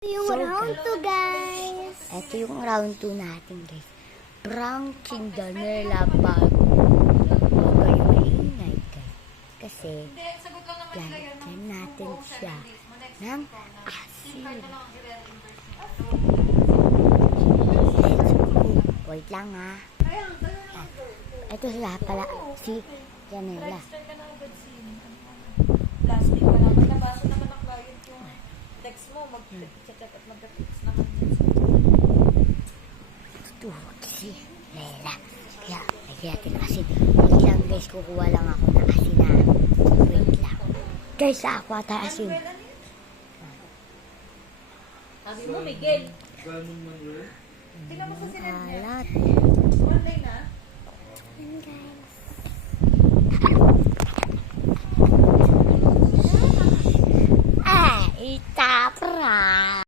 Yung round 2, guys. Ito yung round 2 natin, guys. Pranking Daniela pag kayo maingay, guys. Kasi, lalagyan natin siya ng asin. Let's go. Wait lang, ha. Ito sila pala, si Daniela. Plastic ka naman. Nabasa naman ang client yung text mo. Mag-chat at mag-text naman. Ito, si Lela. Kaya, lagyan natin ng asin. Wait lang, guys. Kukuha lang ako ng asin na. Wait lang. Guys, ako ata asin. Sabi mo, Miguel. Ganun man yun? Tingnan mo sa sinend niya. Alat. Online na. Guys. Ah, itapra.